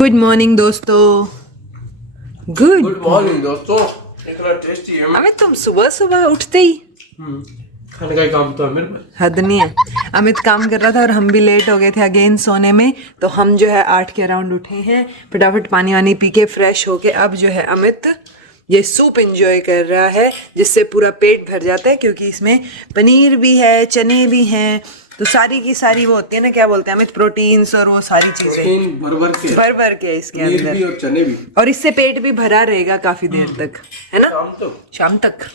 Good morning दोस्तों। Good morning दोस्तों। इतना टेस्टी है। अमित तुम सुबह सुबह उठते ही खाने का ही काम तो है मेरे पास। हद नहीं है। अमित काम कर रहा था और हम भी लेट हो गए थे अगेन सोने में, तो हम जो है 8 के अराउंड उठे हैं। फटाफट पानी वानी पी के फ्रेश होके अब जो है अमित ये सूप एंजॉय कर रहा है, जिससे पूरा पेट भर जाता है, क्योंकि इसमें पनीर भी है, चने भी हैं, तो सारी की सारी वो होती है ना, क्या बोलते हैं अमित, प्रोटीन्स और वो सारी चीजें भर भर के इसके अंदर भी और चने भी, और इससे पेट भी भरा रहेगा काफी देर तक, है ना, शाम तक।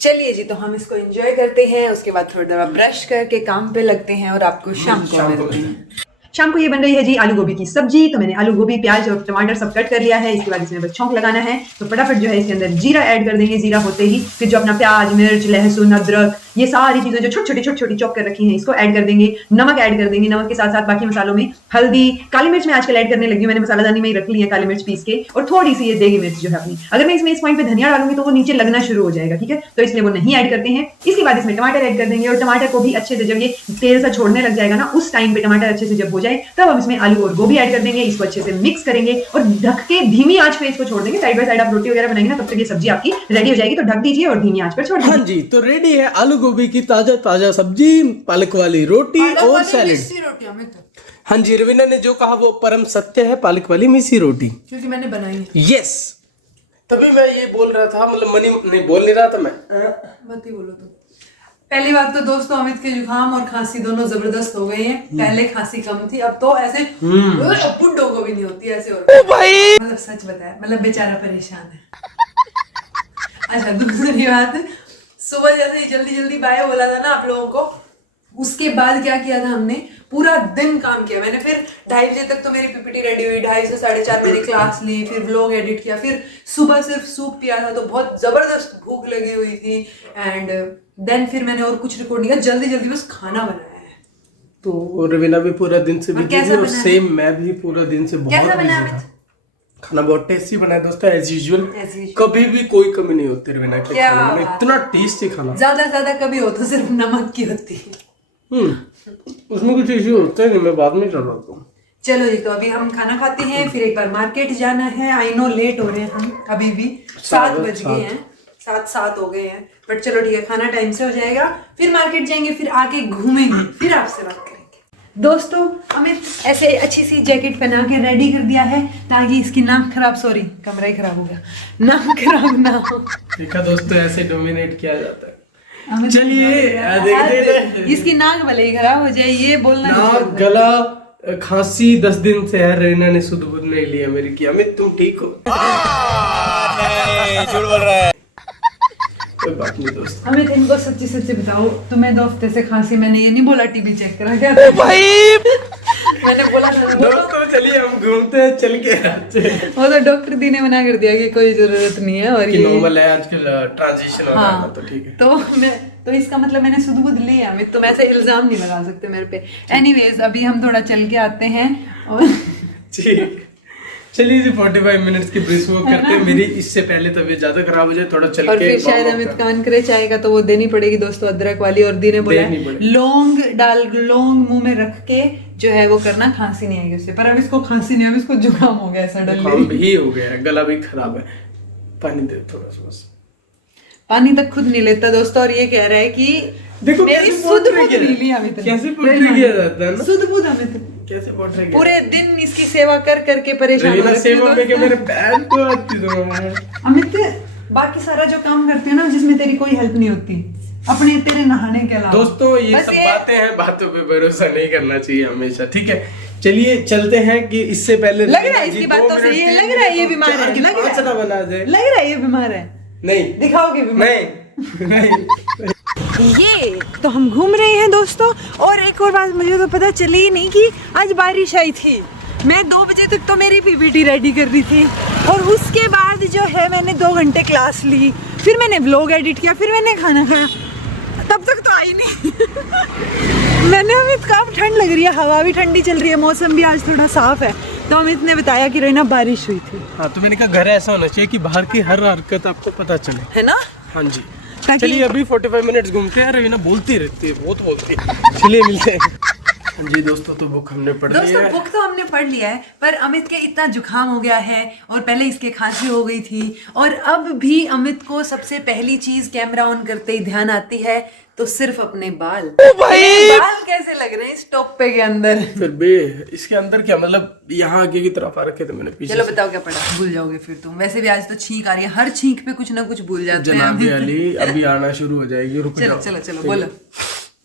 चलिए जी, तो हम इसको एंजॉय करते हैं, उसके बाद थोड़ी देर ब्रश करके काम पे लगते हैं और आपको शाम को मिलते हैं। शाम को ये बन रही है जी आलू गोभी की सब्जी। तो मैंने आलू गोभी, प्याज और टमाटर सब कट कर लिया है। इसके बाद इसमें बस छौंक लगाना है। तो फटाफट जो है इसके अंदर जीरा ऐड कर देंगे। जीरा होते ही फिर जो अपना प्याज, मिर्च, लहसुन, अदरक, ये सारी चीजें जो छोटी छोटी चॉप कर रखी हैं इसको ऐड कर देंगे। नमक ऐड कर देंगे। नमक के साथ साथ बाकी मसालों में हल्दी, काली मिर्च मैं आजकल ऐड करने लगी हूँ। मैंने मसालादानी में ही रख ली है काली मिर्च पीस के, और थोड़ी सी ये देगी मिर्च जो है अपनी। अगर मैं इसमें इस पॉइंट पे धनिया डालूंगी तो वो नीचे लगना शुरू हो जाएगा, ठीक है, तो इसलिए वो नहीं ऐड करते हैं। इसके बाद इसमें टमाटर ऐड कर देंगे, और टमाटर को भी अच्छे से जब ये तेल सा छोड़ने लग जाएगा ना, उस टाइम पे टमाटर अच्छे से जब हो जाए तब हम इसमें आलू और गोभी ऐड कर देंगे। इसको अच्छे से मिक्स करेंगे और ढक के धीमी आंच पे इसको छोड़ देंगे। साइड बाय साइड आप रोटी वगैरह बनाएंगे ना, तब तक ये सब्जी आपकी रेडी हो जाएगी। तो ढक दीजिए और धीमी आंच पर छोड़ दीजिए। हाँ जी, तो रेडी है आलू गोभी की ताजा ताजा सब्जी, पालक वाली रोटी और सैलेड। हाँ जी, रवीना ने जो कहा वो परम सत्य है, पालक वाली मिसी रोटी, क्योंकि मैंने बनाई है। यस, तभी मैं ये बोल रहा था, मतलब मनी नहीं बोल नहीं रहा था मैं। मत ही बोलो तो। पहली बात तो दोस्तों, अमित के जुकाम और खांसी दोनों जबरदस्त हो गई है। पहले खांसी कम थी, अब तो ऐसे बुड्ढों को भी नहीं होती, ऐसे हो रहा है। मतलब सच बताया, मतलब बेचारा परेशान है। अच्छा, दूसरी बात, सुबह जैसे ही जल्दी जल्दी बाय बोला था ना आप लोगों को, उसके बाद क्या किया था हमने, पूरा दिन काम किया मैंने। फिर 2:30 बजे तक तो मेरी पीपीटी रेडी हुई, 2:30 से 4:30 मेरी क्लास ली, फिर व्लॉग एडिट किया, फिर सुबह सिर्फ सूप पिया था, तो बहुत जबरदस्त भूख लगी हुई थी। एंड देन फिर मैंने और कुछ रिकॉर्ड नहीं किया, जल्दी जल्दी बस खाना बनाया है। तो रवीना भी पूरा दिन से बिजी थी, और सेम मैं भी पूरा दिन से बहुत बिजी था। खाना बहुत टेस्टी बना है दोस्तों, एज यूजुअल। कभी भी कोई कमी नहीं होती रवीना के खाने में, इतना टेस्टी खाना। ज्यादा कभी हो तो सिर्फ नमक की होती है। उसमें कुछ इश्यू होता है नहीं, मैं बाद में चल रहा हूँ। चलो जी, तो अभी हम खाना खाते हैं, फिर एक बार मार्केट जाना है। आई नो लेट हो रहे हैं हम, अभी भी 7 बज गए हैं, 7 हो गए हैं, बट चलो ठीक है, खाना टाइम से हो जाएगा। फिर मार्केट जाएंगे, फिर आके घूमेंगे, फिर आपसे बात करेंगे। दोस्तों, अमित ऐसे अच्छी सी जैकेट पहना के रेडी कर दिया है ताकि इसकी नाक खराब, सॉरी कमरा ही खराब हो गया, नाक खराब ना हो। देखा दोस्तों, ऐसे डोमिनेट किया जाता है। चलिए देखते, इसकी नाक भले ही खराब हो जाए, ये बोलना नाक, गला, खांसी 10 दिन से है। रवीना ने सुध बुध नहीं लिया मेरी की। अमित तुम ठीक हो? झूठ बोल रहा है। कोई बात नहीं दोस्त। अमित इनको सच्ची सच्ची बताओ, तुम्हें 2 हफ्ते से खांसी, मैंने ये नहीं बोला टीबी चेक करा क्या था भाई। मैंने बोला था दोस्तों, चलिए हम घूमते हैं, चल के आते हैं। वो तो डॉक्टर दी ने मना कर दिया कि कोई जरूरत नहीं है, और ये नॉर्मल है आजकल, ट्रांजिशन हो रहा है, तो ठीक है। तो इसका मतलब मैंने सुध बुध लिया, अमित तुम ऐसे इल्जाम नहीं लगा सकते मेरे पे। एनीवेज, अभी हम थोड़ा चल के आते हैं और ठीक, चलिए जी 45 मिनट्स की ब्रिस्क वॉक करते हैं। मेरी इससे पहले तबीयत ज्यादा खराब हो जाए, थोड़ा चल के, और फिर शायद अमित कान करे चाहेगा तो वो देनी पड़ेगी दोस्तों, अदरक वाली। और दी ने बोला लौंग मुंह में रख के जो है वो करना, खांसी नहीं आएगी उससे। पर अब इसको खांसी नहीं, अब इसको जुकाम हो गया, जुकाम भी हो गया है, गला भी खराब है। पानी दे थोड़ा सा बस। पानी तक खुद नहीं लेता दोस्तों, और ये कह रहा है कि देखो मेरी सुध बुध नहीं ली अमित, कैसे पोर्ट्रे किया जाता है ना, सुध बुध अमित कैसे पोर्ट्रे किया, पूरे दिन इसकी सेवा कर करके परेशान हो रखी सेवा में, मेरे पैर तो आती तो अमित। बाकी सारा जो काम करते हैं ना, जिसमें तेरी कोई हेल्प नहीं होती, अपने तेरे नहाने के अलावा। दोस्तों, ये सब बातें हैं, बातों पे भरोसा नहीं करना चाहिए हमेशा, ठीक है। चलिए चलते हैं कि इससे पहले लग रहा है इसकी बातों से ये लग रहा है ये बीमार है, लग रहा है ये बीमार है। नहीं दिखाओगे बीमार? नहीं। ये तो हम घूम रहे हैं दोस्तों, और एक और बात मुझे तो पता चली ही नहीं कि आज बारिश आई थी। मैं 2 बजे तक तो मेरी पीपीटी रेडी कर रही थी, और उसके बाद जो है मैंने 2 घंटे क्लास ली, फिर मैंने व्लॉग एडिट किया, फिर मैंने खाना खाया, तब तक तो आई नहीं। मैंने अमित कहा ठंड लग रही है, हवा भी ठंडी चल रही है, मौसम भी आज थोड़ा साफ है, तो अमित ने बताया कि रवीना बारिश हुई थी। हाँ, तो मैंने कहा घर ऐसा होना चाहिए कि बाहर की हर हरकत आपको पता चले, है ना। हाँ जी, चलिए अभी 45 मिनट्स घूमते हैं। रवीना बोलती रहती है, बहुत बोलती है। चलिए मिलते हैं। जी दोस्तों, तो बुक हमने पढ़ लिया दोस्तों है। बुक तो हमने पढ़ लिया है, पर अमित के इतना जुकाम हो गया है और पहले इसके खांसी हो गई थी, और अब भी अमित को सबसे पहली चीज कैमरा ऑन करते ही ध्यान आती है तो सिर्फ अपने बाल। बाल कैसे लग रहे हैं इस टोपे के अंदर? फिर भी इसके अंदर क्या मतलब, यहाँ आगे की तरफ आ रखे थे मैंने पीछे चलो से। बताओ क्या पढ़ा, भूल जाओगे फिर तुम। वैसे भी आज तो छींक आ रही है, हर छींक पे कुछ ना कुछ भूल जाते हैं। जनाबे अली अभी आना शुरू हो जाएगी, रुक चलो जाओ। चलो चलो बोलो।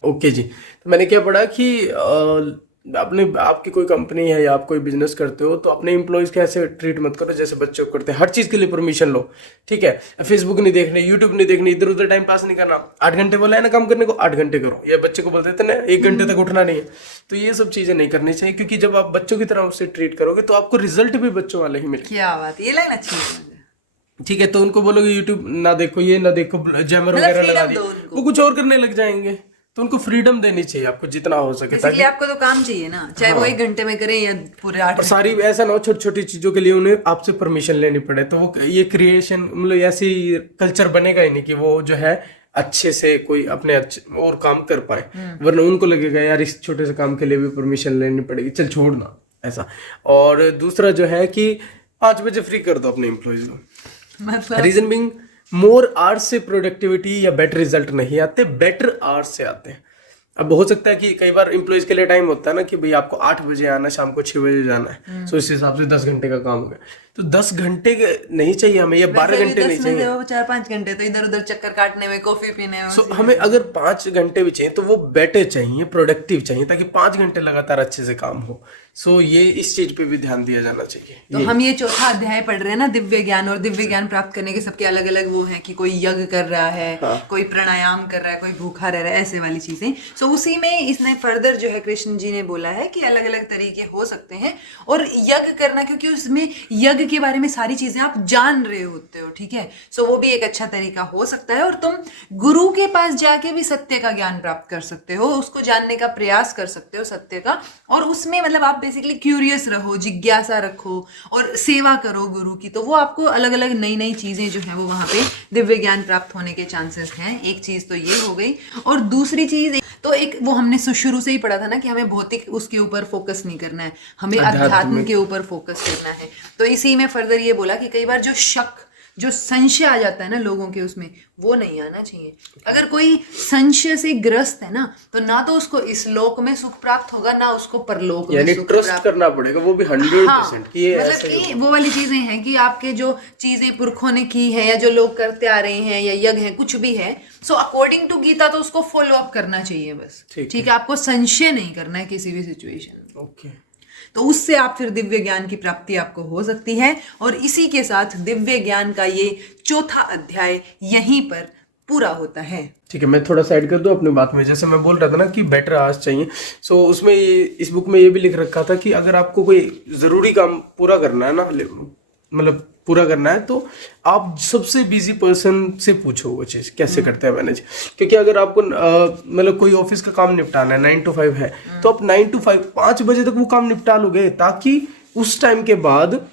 ओके जी, तो मैंने क्या पढ़ा कि अपने आपकी कोई कंपनी है या आप कोई बिजनेस करते हो तो अपने एम्प्लॉयज के ऐसे ट्रीट मत करो जैसे बच्चों को करते हैं। हर चीज के लिए परमिशन लो, ठीक है। फेसबुक नहीं देखने, यूट्यूब नहीं देखनी, इधर उधर टाइम पास नहीं करना। 8 घंटे बोला है ना काम करने को, 8 घंटे करो। ये बच्चे को बोलते थे ना 1 घंटे तक उठना नहीं है, तो ये सब चीजें नहीं करनी चाहिए, क्योंकि जब आप बच्चों की तरह उससे ट्रीट करोगे तो आपको रिजल्ट भी बच्चों वाले ही मिलेंगे। क्या बात है, ये लाइन अच्छी है। ठीक है, तो उनको बोलोगे यूट्यूब ना देखो, ये ना देखो, जैमर वगैरह लगा दिए, वो कुछ और करने लग जाएंगे। तो उनको फ्रीडम देनी चाहिए आपको जितना हो सके, ताकि आपको तो काम चाहिए ना, चाहे वो 1 घंटे में करे या पूरे 8 और सारी ऐसा ना हो छोटी छोटी चीजों के लिए उन्हें आपसे परमिशन लेनी पड़े। तो वो ये क्रिएशन मतलब ऐसी कल्चर बनेगा ही नहीं कि वो जो है अच्छे से कोई अपने अच्छे और काम कर पाए, वरना उनको लगेगा यार इस छोटे से काम के लिए भी परमिशन लेनी पड़ेगी, चल छोड़ना ऐसा। और दूसरा जो है कि 5 बजे फ्री कर दो अपने एम्प्लॉयज को। मतलब रीजन बिंग, मोर आवर्स से प्रोडक्टिविटी या बेटर रिजल्ट नहीं आते, बेटर आवर्स से आते हैं। अब हो सकता है कि कई बार एम्प्लॉयज के लिए टाइम होता है ना कि भाई आपको 8 बजे आना, शाम को 6 बजे जाना है, तो इस हिसाब से 10 घंटे का काम हो गया। तो 10 घंटे नहीं चाहिए हमें, या 12 घंटे नहीं चाहिए। 4-5 घंटे तो इधर उधर चक्कर काटने में, कॉफी पीने में। सो हमें अगर 5 घंटे भी चाहिए तो वो बेटर चाहिए, प्रोडक्टिव चाहिए, ताकि 5 घंटे लगातार अच्छे से काम हो। सो ये इस चीज पे भी ध्यान दिया जाना चाहिए। तो हम ये चौथा अध्याय पढ़ रहे हैं ना, दिव्य ज्ञान। और दिव्य ज्ञान प्राप्त करने के सबके अलग अलग वो हैं कि कोई यज्ञ कर रहा है, कोई प्राणायाम कर रहा है, कोई भूखा रह रहा है, ऐसे वाली चीजें। सो उसी में इसने फर्दर जो है कृष्ण जी ने बोला है कि अलग अलग तरीके हो सकते हैं। और यज्ञ करना, क्योंकि उसमें यज्ञ के बारे में सारी चीजें आप जान रहे होते हो, ठीक है। सो वो भी एक अच्छा तरीका हो सकता है। और तुम गुरु के पास जाके भी सत्य का ज्ञान प्राप्त कर सकते हो, उसको जानने का प्रयास कर सकते हो सत्य का। और उसमें मतलब आप बेसिकली क्यूरियस रहो, जिज्ञासा रखो और सेवा करो गुरु की, तो वो आपको अलग अलग नई नई चीजें जो है वो वहां पे दिव्य ज्ञान प्राप्त होने के चांसेस हैं। एक चीज तो ये हो गई। और दूसरी चीज तो एक वो हमने शुरू से ही पढ़ा था ना कि हमें भौतिक उसके ऊपर फोकस नहीं करना है, हमें अध्यात्म के ऊपर फोकस करना है। तो इसी में फर्दर ये बोला कि कई बार जो शक, जो संशय आ जाता है ना लोगों के, उसमें वो नहीं आना चाहिए। अगर कोई संशय से ग्रस्त है ना, तो ना तो उसको इस लोक में सुख प्राप्त होगा, ना उसको परलोक में यानी सुख ट्रस्ट प्राप्त करना पड़ेगा, वो भी 100% कि ये मतलब ऐसा ही कि वो वाली चीजें हैं कि आपके जो चीजें पुरखों ने की है या जो लोग करते आ रहे हैं या यज्ञ है, कुछ भी है, सो अकॉर्डिंग टू गीता तो उसको फॉलो अप करना चाहिए बस। ठीक है, आपको संशय नहीं करना है किसी भी सिचुएशन में। ओके। तो उससे आप फिर दिव्य ज्ञान की प्राप्ति आपको हो सकती है। और इसी के साथ दिव्य ज्ञान का ये चौथा अध्याय यहीं पर पूरा होता है। ठीक है, मैं थोड़ा साइड कर दूं अपनी बात में। जैसे मैं बोल रहा था ना कि बेटर आवर्स चाहिए, सो उसमें इस बुक में ये भी लिख रखा था कि अगर आपको कोई जरूरी काम पूरा करना है ना, मतलब पूरा करना है, तो आप सबसे बिजी पर्सन से पूछो वो चीज़ कैसे करते हैं मैनेज। क्योंकि अगर आपको मतलब कोई ऑफिस का काम निपटाना है, 9 to 5 है, तो आप 9 to 5 5 बजे तक वो काम निपटा लोगे, ताकि उस टाइम के बाद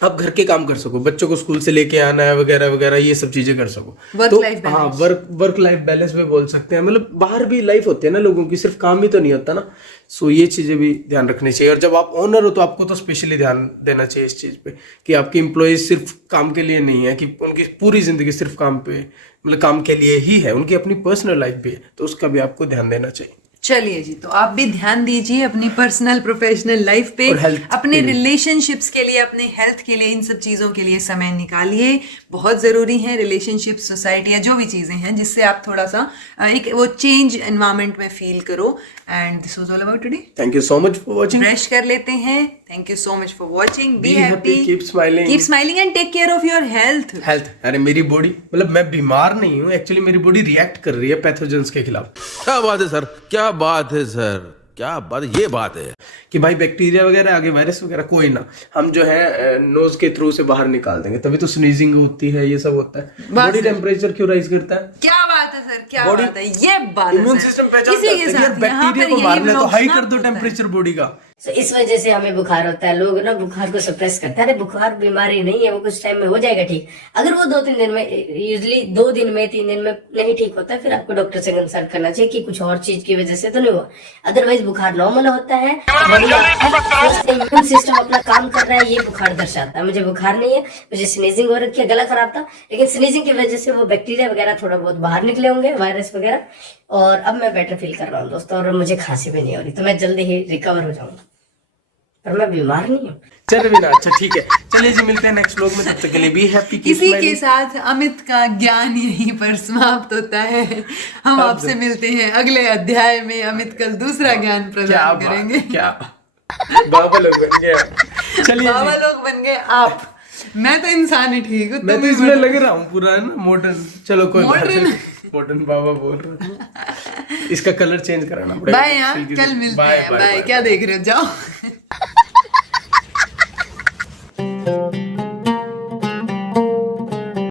आप घर के काम कर सको, बच्चों को स्कूल से लेके आना है वगैरह वगैरह, ये सब चीजें कर सको। तो हाँ, वर्क लाइफ बैलेंस में बोल सकते हैं। मतलब बाहर भी लाइफ होती है ना लोगों की, सिर्फ काम ही तो नहीं होता ना। सो ये चीजें भी ध्यान रखनी चाहिए। और जब आप ओनर हो तो आपको तो स्पेशली ध्यान देना चाहिए इस चीज पे कि आपकी एम्प्लॉयज सिर्फ काम के लिए नहीं है, कि उनकी पूरी जिंदगी सिर्फ काम पे, मतलब काम के लिए ही है, उनकी अपनी पर्सनल लाइफ भी है, तो उसका भी आपको ध्यान देना चाहिए। चलिए जी, तो आप भी ध्यान दीजिए अपनी पर्सनल प्रोफेशनल लाइफ पे, अपने रिलेशनशिप्स के लिए, अपने हेल्थ के लिए, इन सब चीज़ों के लिए समय निकालिए। बहुत ज़रूरी है रिलेशनशिप, सोसाइटी या जो भी चीज़ें हैं जिससे आप थोड़ा सा एक वो चेंज एनवायरनमेंट में फील करो। And this was all about today. Thank you so much for watching. Brush कर लेते हैं। Thank you so much for watching. Be happy, keep smiling and take care of your health. अरे मेरी body, मतलब मैं बीमार नहीं हूँ एक्चुअली, मेरी बॉडी रिएक्ट कर रही है पैथोजेंस के खिलाफ। क्या बात है सर, क्या बात है सर, क्या बात, ये बात है कि भाई बैक्टीरिया वगैरह, आगे वायरस वगैरह कोई ना, हम जो है नोज के थ्रू से बाहर निकाल देंगे, तभी तो स्नीजिंग होती है, ये सब होता है। बॉडी टेम्परेचर क्यों राइज करता है? क्या बात है सर, क्या बात है, ये बात है। इम्यून सिस्टम पहचान करता है, यार बैक्टीरिया को मारना है तो हाई कर दो टेम्परेचर बॉडी का। तो इस वजह से हमें बुखार होता है। लोग ना बुखार को सप्रेस करते हैं, अरे बुखार बीमारी नहीं है, वो कुछ टाइम में हो जाएगा ठीक। अगर वो 2-3 दिन में, यूजली 2 दिन में 3 दिन में नहीं ठीक होता है, फिर आपको डॉक्टर से कंसल्ट करना चाहिए कि कुछ और चीज की वजह से तो नहीं हुआ। अदरवाइज बुखार नॉर्मल होता है, इम्यून सिस्टम अपना काम कर रहा है, ये बुखार दर्शाता है। मुझे बुखार नहीं है, मुझे स्नीजिंग हो रखी है, गला खराब था, लेकिन स्नीजिंग की वजह से वो बैक्टीरिया वगैरह थोड़ा बहुत बाहर निकले होंगे, वायरस वगैरह, और अब मैं बेटर फील कर रहा हूँ दोस्तों, और मुझे खांसी भी नहीं हो रही, तो मैं जल्दी ही रिकवर हो जाऊंगा, पर मैं बीमार नहीं हूँ। चलो बिना, अच्छा ठीक है, चलिए जी मिलते हैं नेक्स्ट व्लॉग में, तब तक के लिए बी हैप्पी। इसी के साथ अमित का ज्ञान यहीं पर समाप्त होता है। हम आपसे मिलते हैं अगले अध्याय में। अमित कल दूसरा ज्ञान प्रदान करेंगे। क्या बाबा लोग बन गए, चलिए बाबा लोग बन गए आप, मैं तो इंसान ही ठीक हूँ। मैं तो इसमें लग रहा हूँ पूरा ना मॉडर्न। चलो कोई मॉडर्न बाबा बोल रहा था, इसका कलर चेंज कराना पड़ेगा। बाय यार, कल मिलते हैं। बाय, क्या देख रहे हो, जाओ।